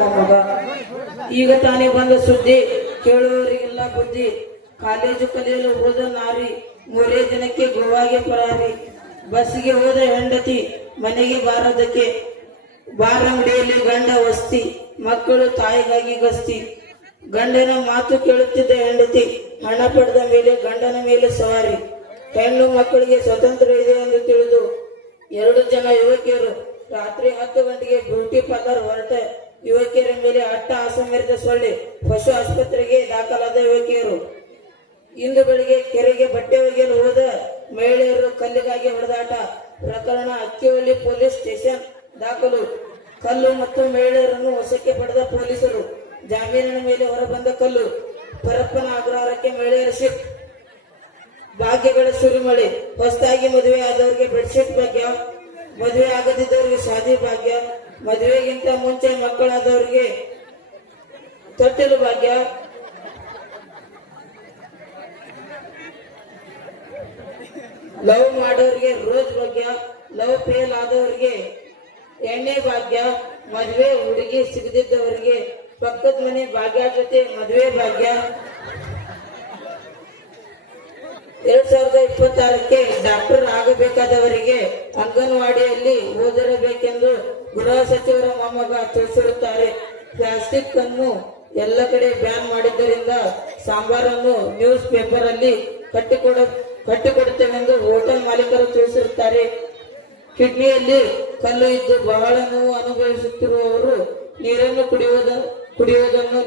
ಮೊಮ್ಮಗ. ಈಗ ತಾನೇ ಬಂದ ಸುದ್ದಿ, ಕೇಳುವವರಿಗೆಲ್ಲ ಬುದ್ಧಿ. ಕಾಲೇಜು ಕಲಿಯಲು ಹೋದ ನಾರಿ, 3 ದಿನಕ್ಕೆ ಗೋವಾಗೆ ಪರಾರಿ. ಬಸ್ಸಿಗೆ ಹೋದ ಹೆಂಡತಿ, ಮನೆಗೆ ಬಾರದಕ್ಕೆ. ಬಾರ್ ಅಂಗಡಿಯಲ್ಲಿ ಗಂಡ ವಸ್ತಿ, ಮಕ್ಕಳು ತಾಯಿಗಾಗಿ ಗಸ್ತಿ. ಗಂಡನ ಮಾತು ಕೇಳುತ್ತಿದ್ದ ಹೆಂಡತಿ, ಹಣ ಪಡೆದ ಮೇಲೆ ಗಂಡನ ಮೇಲೆ ಸವಾರಿ. ಹೆಣ್ಣು ಮಕ್ಕಳಿಗೆ ಸ್ವತಂತ್ರ ಇದೆ ಎಂದು ತಿಳಿದು 2 ಜನ ಯುವಕಿಯರು ರಾತ್ರಿ 10 ಗಂಟೆಗೆ ಬ್ಯೂಟಿ ಪಾರ್ಲರ್ ಹೊರಟ ಯುವಕಿಯರ ಮೇಲೆ ಅಸಮರ್ಥ ಸೊಳ್ಳೆ. ಪಶು ಆಸ್ಪತ್ರೆಗೆ ದಾಖಲಾದ ಯುವಕಿಯರು. ಇಂದು ಬೆಳಿಗ್ಗೆ ಕೆರೆಗೆ ಬಟ್ಟೆ ಒಗೆಯಲು ಹೋದ ಮಹಿಳೆಯರು ಕಲ್ಲಿಗಾಗಿ ಹೊಡೆದಾಟ. ಪ್ರಕರಣ ಅಕ್ಕಿಹಳ್ಳಿ ಪೊಲೀಸ್ ಸ್ಟೇಷನ್ ದಾಖಲು. ಕಲ್ಲು ಮತ್ತು ಮಹಿಳೆಯರನ್ನು ವಶಕ್ಕೆ ಪಡೆದ ಪೊಲೀಸರು. ಜಾಮೀನಿನ ಮೇಲೆ ಹೊರಬಂದ ಕಲ್ಲು. ಪರಪ್ಪನ ಅಗ್ರಹಾರಕ್ಕೆ ಮಹಿಳೆಯರ ಶಿಫ್ಟ್. ಭಾಗ್ಯಗಳ ಸುರಿಮಳೆ. ಹೊಸದಾಗಿ ಮದುವೆ ಆದವರಿಗೆ ಬೆಡ್ಶೀಟ್ ಭಾಗ್ಯ, ಮದುವೆ ಆಗದಿದ್ದವರಿಗೆ ಶಾದಿ ಭಾಗ್ಯ, ಮದುವೆಗಿಂತ ಮುಂಚೆ ಮಕ್ಕಳಾದವರಿಗೆ ತೊಟ್ಟಿಲು ಭಾಗ್ಯ, ಲವ್ ಮಾಡೋರಿಗೆ ರೋಜ್ ಭಾಗ್ಯ, ಲವ್ ಫೇಲ್ ಆದವರಿಗೆ ಎಣ್ಣೆ ಭಾಗ್ಯ, ಮದುವೆ ಹುಡುಗಿ ಸಿಗದಿದ್ದವರಿಗೆ ಪಕ್ಕದ ಮನೆ ಭಾಗ್ಯ ಜೊತೆ ಮದುವೆ ಭಾಗ್ಯ. 2026ಕ್ಕೆ ಡಾಕ್ಟರ್ ಆಗಬೇಕಾದವರಿಗೆ ಅಂಗನವಾಡಿಯಲ್ಲಿ ಓದಿರಬೇಕೆಂದು ಗೃಹ ಸಚಿವರ ಮೊಮ್ಮಗ ತಿಳಿಸಿರುತ್ತಾರೆ. ಪ್ಲಾಸ್ಟಿಕ್ ಅನ್ನು ಎಲ್ಲ ಕಡೆ ಬ್ಯಾನ್ ಮಾಡಿದ್ದರಿಂದ ಸಾಂಬಾರನ್ನು ನ್ಯೂಸ್ ಪೇಪರ್ ಅಲ್ಲಿ ಕಟ್ಟಿಕೊಡುತ್ತೇವೆಂದು ಹೋಟೆಲ್ ಮಾಲೀಕರು ತಿಳಿಸಿರುತ್ತಾರೆ. ಕಿಡ್ನಿಯಲ್ಲಿ ಕಲ್ಲು ಇದ್ದು ಬಹಳ ನೋವು ಅನುಭವಿಸುತ್ತಿರುವವರು ನೀರನ್ನು ಕುಡಿಯುವುದನ್ನು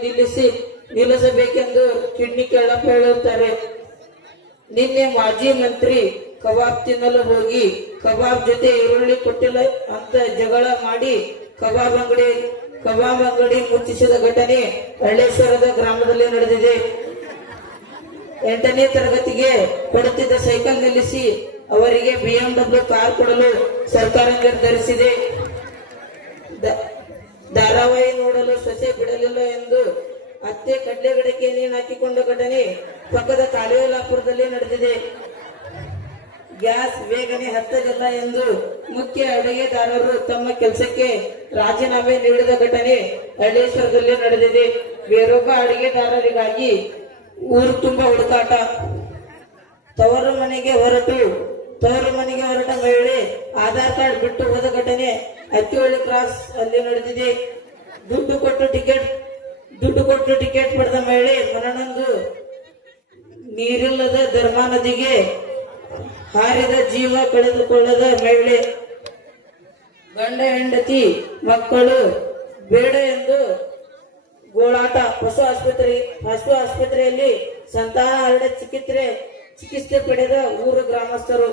ನಿಲ್ಲಿಸಬೇಕೆಂದು ಕಿಡ್ನಿ ಕೆಳಪ ಹೇಳುತ್ತಾರೆ. ನಿನ್ನೆ ಮಾಜಿ ಮಂತ್ರಿ ಕಬಾಬ್ ತಿನ್ನಲು ಹೋಗಿ ಕಬಾಬ್ ಜೊತೆ ಈರುಳ್ಳಿ ಕೊಟ್ಟಿಲ್ಲ ಅಂತ ಜಗಳ ಮಾಡಿ ಕಬಾಬ್ ಅಂಗಡಿ ಮುಚ್ಚಿಸಿದ ಘಟನೆ ಹಳ್ಳೇಶ್ವರದ ಗ್ರಾಮದಲ್ಲಿ ನಡೆದಿದೆ. 8ನೇ ತರಗತಿಗೆ ಕೊಡುತ್ತಿದ್ದ ಸೈಕಲ್ ನಿಲ್ಲಿಸಿ ಅವರಿಗೆ BMW ಕಾರ್ ಕೊಡಲು ಸರ್ಕಾರ ನಿರ್ಧರಿಸಿದೆ. ಧಾರಾವಾಹಿ ನೋಡಲು ಸೊಸೆ ಬಿಡಲಿಲ್ಲ ಎಂದು ಅತ್ತೆ ಕಡ್ಲೆಗಡಕ್ಕೆ ನೇಣು ಹಾಕಿಕೊಂಡ ಘಟನೆ ಪಕ್ಕದ ಕಾಲುವೆಲಾಪುರದಲ್ಲಿ ನಡೆದಿದೆ. ಗ್ಯಾಸ್ ಬೇಗನೆ ಹತ್ತಲಿಲ್ಲ ಎಂದು ಮುಖ್ಯ ಅಡುಗೆದಾರರು ತಮ್ಮ ಕೆಲಸಕ್ಕೆ ರಾಜೀನಾಮೆ ನೀಡಿದ ಘಟನೆ ಹಳ್ಳೇಶ್ವರದಲ್ಲಿ ನಡೆದಿದೆ. ಬೇರೊಬ್ಬ ಅಡುಗೆದಾರರಿಗಾಗಿ ಊರು ತುಂಬ ಹುಡುಕಾಟ. ತವರು ಮನೆಗೆ ಹೊರಟ ಮಹಿಳೆ ಆಧಾರ್ ಕಾರ್ಡ್ ಬಿಟ್ಟು ಹೋದ ಘಟನೆ ಅಕ್ಕಿಹಳ್ಳಿ ಕ್ರಾಸ್ ಅಲ್ಲಿ ನಡೆದಿದೆ. ದುಡ್ಡು ಕೊಟ್ಟು ಟಿಕೆಟ್ ಪಡೆದ ಮಹಿಳೆ ಮನನೊಂದು ನೀರಿಲ್ಲದ ಧರ್ಮಾ ನದಿಗೆ ಹಾರಿದ ಜೀವ ಕಳೆದುಕೊಳ್ಳದ ಮಹಿಳೆ. ಗಂಡ ಹೆಂಡತಿ ಮಕ್ಕಳು ಬೇಡ ಎಂದು ಗೋಳಾಟ. ಪಶು ಆಸ್ಪತ್ರೆಯಲ್ಲಿ ಸಂತಾನ ಹರಡ ಚಿಕಿತ್ಸೆ ಪಡೆದ ಊರು ಗ್ರಾಮಸ್ಥರು.